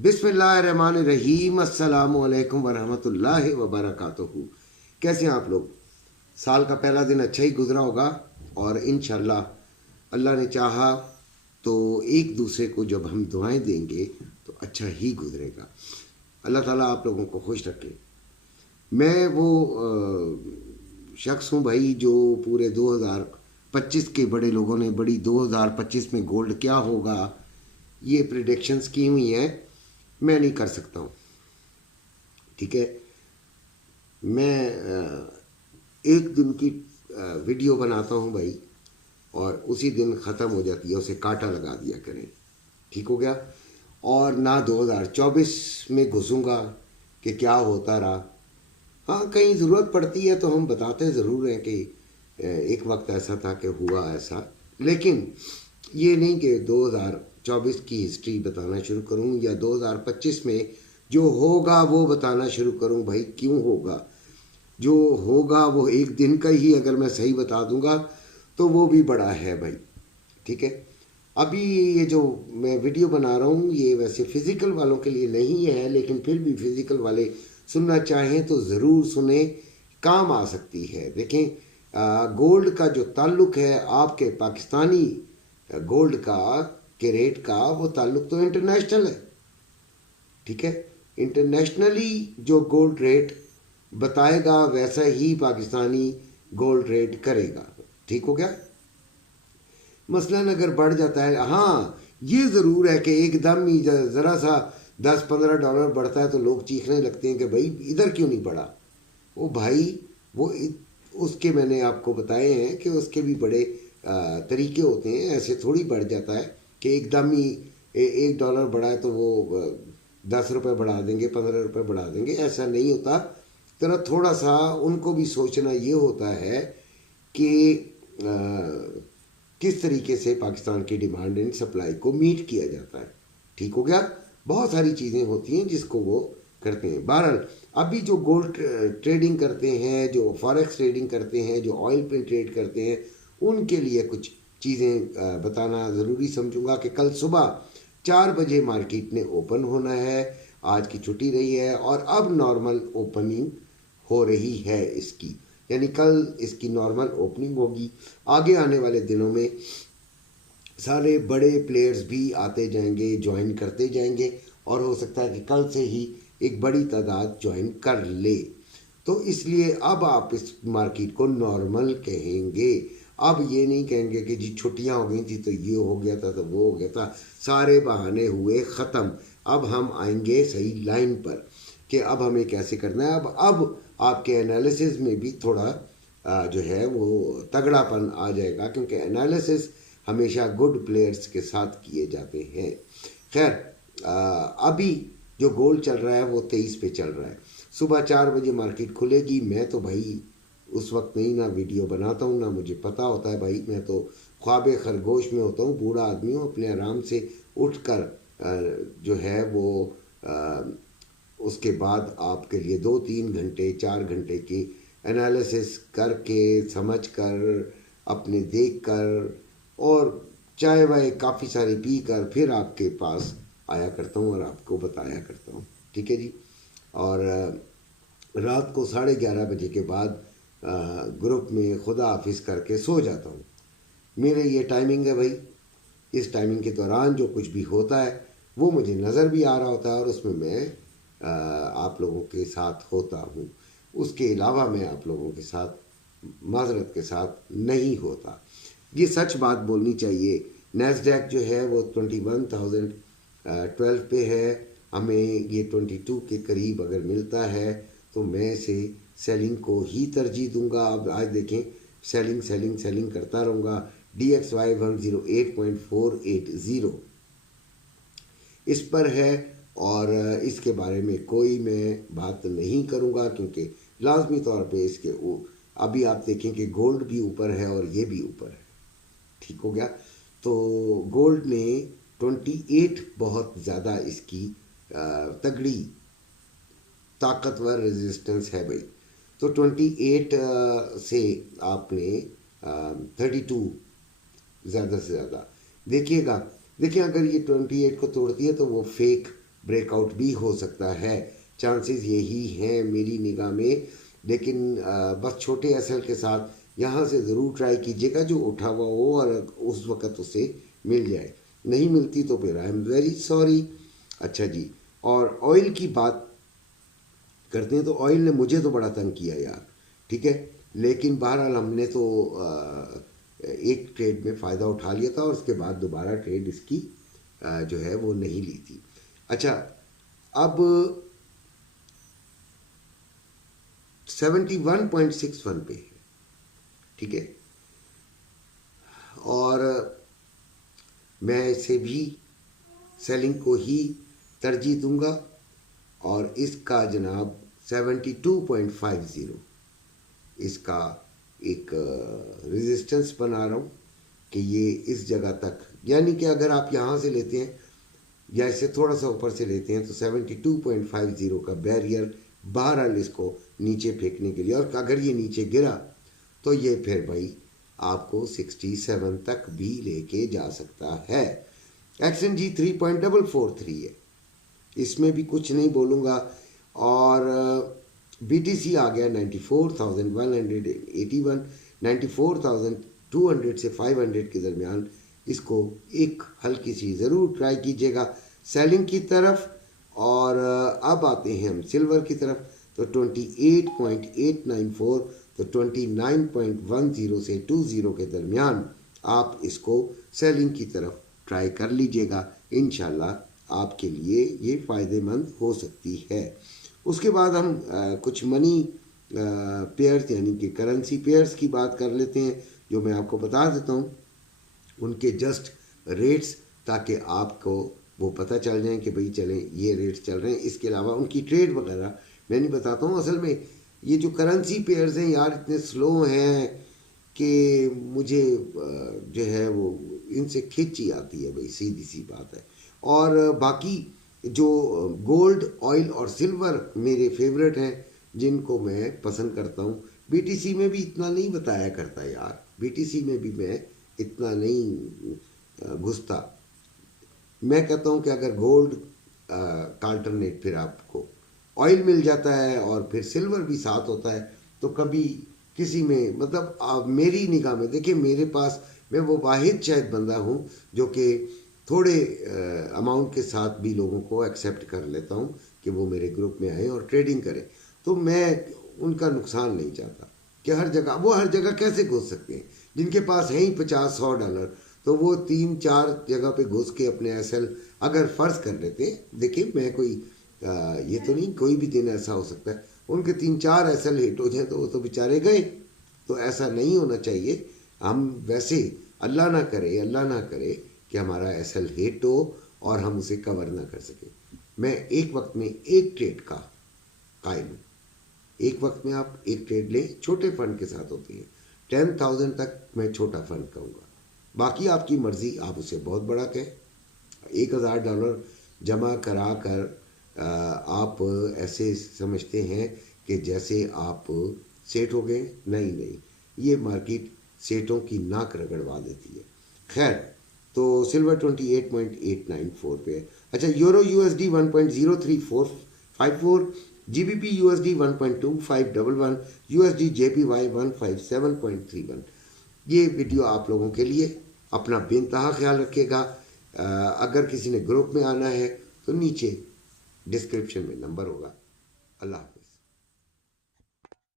बिस्मिल्लाहिर्रहमानिर्रहीम अस्सलामु अलैकुम वरहमतुल्लाहि वबरकातुहू। कैसे हैं आप लोग? साल का पहला दिन अच्छा ही गुजरा होगा और इंशाल्लाह अल्लाह ने चाहा तो एक दूसरे को जब हम दुआएं देंगे तो अच्छा ही गुजरेगा। अल्लाह ताला आप लोगों को खुश रखे। मैं वो शख्स हूँ भाई जो पूरे 2025 के बड़े लोगों ने बड़ी 2025 में गोल्ड क्या होगा ये प्रिडिक्शंस की हुई हैं। मैं नहीं कर सकता हूँ, ठीक है। मैं एक दिन की वीडियो बनाता हूँ भाई और उसी दिन ख़त्म हो जाती है, उसे कांटा लगा दिया करें, ठीक हो गया। और ना 2024 में घुसूँगा कि क्या होता रहा। हाँ, कहीं ज़रूरत पड़ती है तो हम बताते ज़रूर हैं कि एक वक्त ऐसा था कि हुआ ऐसा, लेकिन ये नहीं कि 2024 की हिस्ट्री बताना शुरू करूं या 2025 में जो होगा वो बताना शुरू करूं। भाई क्यों होगा? जो होगा वो एक दिन का ही अगर मैं सही बता दूंगा तो वो भी बड़ा है भाई, ठीक है। अभी ये जो मैं वीडियो बना रहा हूँ ये वैसे फिज़िकल वालों के लिए नहीं है, लेकिन फिर भी फिज़िकल वाले सुनना चाहें तो ज़रूर सुने, काम आ सकती है। देखें, गोल्ड का जो ताल्लुक है आपके पाकिस्तानी गोल्ड का के रेट का, वो ताल्लुक तो इंटरनेशनल है, ठीक है। इंटरनेशनली जो गोल्ड रेट बताएगा वैसा ही पाकिस्तानी गोल्ड रेट करेगा, ठीक हो गया। मसलन अगर बढ़ जाता है, हाँ ये ज़रूर है कि एकदम ही ज़रा सा 10-15 डॉलर बढ़ता है तो लोग चीखने लगते हैं कि भाई इधर क्यों नहीं बढ़ा। वो भाई वो उसके मैंने आपको बताए हैं कि उसके भी बड़े तरीके होते हैं। ऐसे थोड़ी बढ़ जाता है कि एकदम ही 1 डॉलर बढ़ा है तो वो 10 रुपये बढ़ा देंगे, 15 रुपये बढ़ा देंगे, ऐसा नहीं होता। जरा थोड़ा सा उनको भी सोचना ये होता है कि किस तरीके से पाकिस्तान की डिमांड एंड सप्लाई को मीट किया जाता है, ठीक हो गया। बहुत सारी चीज़ें होती हैं जिसको वो करते हैं। बहरहाल अभी जो गोल्ड ट्रेडिंग करते हैं, जो फॉरेक्स ट्रेडिंग करते हैं, जो ऑयल पे ट्रेड करते हैं, उनके लिए कुछ चीज़ें बताना ज़रूरी समझूंगा कि कल सुबह 4 बजे मार्केट ने ओपन होना है। आज की छुट्टी रही है और अब नॉर्मल ओपनिंग हो रही है इसकी, यानी कल इसकी नॉर्मल ओपनिंग होगी। आगे आने वाले दिनों में सारे बड़े प्लेयर्स भी आते जाएंगे, ज्वाइन करते जाएंगे और हो सकता है कि कल से ही एक बड़ी तादाद ज्वाइन कर ले। तो इसलिए अब आप इस मार्केट को नॉर्मल कहेंगे। अब ये नहीं कहेंगे कि जी छुट्टियां हो गई थी तो ये हो गया था तो वो हो गया था, सारे बहाने हुए ख़त्म। अब हम आएंगे सही लाइन पर कि अब हमें कैसे करना है। अब आपके एनालिसिस में भी थोड़ा जो है वो तगड़ापन आ जाएगा, क्योंकि एनालिसिस हमेशा गुड प्लेयर्स के साथ किए जाते हैं। खैर, अभी जो गोल्ड चल रहा है वो 23 पे चल रहा है। सुबह 4 बजे मार्केट खुलेगी। मैं तो भाई उस वक्त नहीं ना वीडियो बनाता हूँ ना मुझे पता होता है भाई, मैं तो ख्वाब खरगोश में होता हूँ, बूढ़ा आदमी हूँ। अपने आराम से उठकर जो है वो उसके बाद आपके लिए 2-3 घंटे 4 घंटे की एनालिसिस करके समझ कर अपने देख कर और चाय वाय काफ़ी सारी पी कर फिर आपके पास आया करता हूँ और आपको बताया करता हूँ, ठीक है जी। और रात को 11:30 बजे के बाद ग्रुप में खुदा हाफिज़ करके सो जाता हूँ। मेरे ये टाइमिंग है भाई। इस टाइमिंग के दौरान जो कुछ भी होता है वो मुझे नज़र भी आ रहा होता है और उसमें मैं आप लोगों के साथ होता हूँ। उसके अलावा मैं आप लोगों के साथ माजरत के साथ नहीं होता। ये सच बात बोलनी चाहिए। नैस्डैक जो है वो 21,012 पे है। हमें ये 22 के करीब अगर मिलता है तो मैं इसे सेलिंग को ही तरजीह दूंगा। अब आज देखें, सेलिंग सेलिंग सेलिंग करता रहूँगा। DXY 108.480 इस पर है और इसके बारे में कोई मैं बात नहीं करूँगा, क्योंकि लाजमी तौर पे इसके अभी आप देखें कि गोल्ड भी ऊपर है और ये भी ऊपर है, ठीक हो गया। तो गोल्ड ने 28 बहुत ज़्यादा इसकी तगड़ी ताकतवर रेजिस्टेंस है भाई। तो 28 से आपने 32 ज़्यादा से ज़्यादा देखिएगा। देखिए, अगर ये 28 को तोड़ती है तो वो फेक ब्रेकआउट भी हो सकता है, चांसेस यही हैं मेरी निगाह में। लेकिन बस छोटे एसएल के साथ यहाँ से ज़रूर ट्राई कीजिएगा, जो उठा हुआ हो और उस वक़्त उसे मिल जाए, नहीं मिलती तो फिर आई एम वेरी सॉरी। अच्छा जी, और ऑयल की बात करते हैं तो ऑयल ने मुझे तो बड़ा तंग किया यार, ठीक है, लेकिन बहरहाल हमने तो एक ट्रेड में फ़ायदा उठा लिया था और उसके बाद दोबारा ट्रेड इसकी जो है वो नहीं ली थी। अच्छा, अब 71.61 पे है, ठीक है, और मैं इसे भी सेलिंग को ही तरजीह दूंगा और इसका जनाब 72.50 इसका एक रेजिस्टेंस बना रहा हूँ कि ये इस जगह तक, यानी कि अगर आप यहाँ से लेते हैं या इसे थोड़ा सा ऊपर से लेते हैं तो 72.50 का बैरियर बहरहाल इसको नीचे फेंकने के लिए, और अगर ये नीचे गिरा तो ये फिर भाई आपको 67 तक भी लेके जा सकता है। XNG 3.443 है, इसमें भी कुछ नहीं बोलूँगा। और BTC आ गया 94,181, 94,200 से 500 के दरमियान, इसको एक हल्की सी ज़रूर ट्राई कीजिएगा सेलिंग की तरफ। और अब आते हैं हम सिल्वर की तरफ, तो 28.894 तो 29.10 से 20 के दरमियान आप इसको सेलिंग की तरफ ट्राई कर लीजिएगा, इंशाल्लाह आपके लिए ये फ़ायदेमंद हो सकती है। उसके बाद हम कुछ मनी पेयर्स यानी कि करेंसी पेयर्स की बात कर लेते हैं, जो मैं आपको बता देता हूँ उनके जस्ट रेट्स, ताकि आपको वो पता चल जाए कि भाई चलें ये रेट्स चल रहे हैं। इसके अलावा उनकी ट्रेड वगैरह मैं नहीं बताता हूँ। असल में ये जो करेंसी पेयर्स हैं यार इतने स्लो हैं कि मुझे जो है वो इनसे खिंची आती है भाई, सीधी सी बात है। और बाकी जो गोल्ड, ऑयल और सिल्वर मेरे फेवरेट हैं, जिनको मैं पसंद करता हूँ। BTC में भी इतना नहीं बताया करता यार, BTC में भी मैं इतना नहीं घुसता। मैं कहता हूँ कि अगर गोल्ड का अल्टरनेट फिर आपको ऑयल मिल जाता है और फिर सिल्वर भी साथ होता है, तो कभी किसी में मतलब मेरी निगाह में देखिए, मेरे पास मैं वो वाहिद शायद बंदा हूँ जो कि थोड़े अमाउंट के साथ भी लोगों को एक्सेप्ट कर लेता हूँ कि वो मेरे ग्रुप में आए और ट्रेडिंग करें। तो मैं उनका नुकसान नहीं चाहता कि हर जगह कैसे घुस सकते हैं, जिनके पास है ही $50-100, तो वो 3-4 जगह पे घुस के अपने एसएल अगर फ़र्ज़ कर लेते हैं, देखिए मैं कोई ये तो नहीं, कोई भी दिन ऐसा हो सकता है उनके 3-4 एसएल हिट हो जाए तो वो तो बेचारे गए। तो ऐसा नहीं होना चाहिए। हम वैसे अल्लाह ना करे कि हमारा एसएल हिट हो और हम उसे कवर ना कर सकें। मैं एक वक्त में एक ट्रेड का कायल हूँ। एक वक्त में आप एक ट्रेड लें, छोटे फंड के साथ होती है, 10,000 तक मैं छोटा फंड कहूँगा, बाकी आपकी मर्ज़ी, आप उसे बहुत बड़ा कहें। $1,000 जमा करा कर आप ऐसे समझते हैं कि जैसे आप सेठ हो गए, नहीं, ये मार्केट सेठों की नाक रगड़वा देती है। खैर, तो सिल्वर 28.894 पे है। अच्छा, euro USD 1.03454, GBP USD 1.2511, USD JPY 157.31। ये वीडियो आप लोगों के लिए, अपना बेइंतहा ख्याल रखिएगा। अगर किसी ने ग्रुप में आना है तो नीचे डिस्क्रिप्शन में नंबर होगा। अल्लाह हाफ़िज़।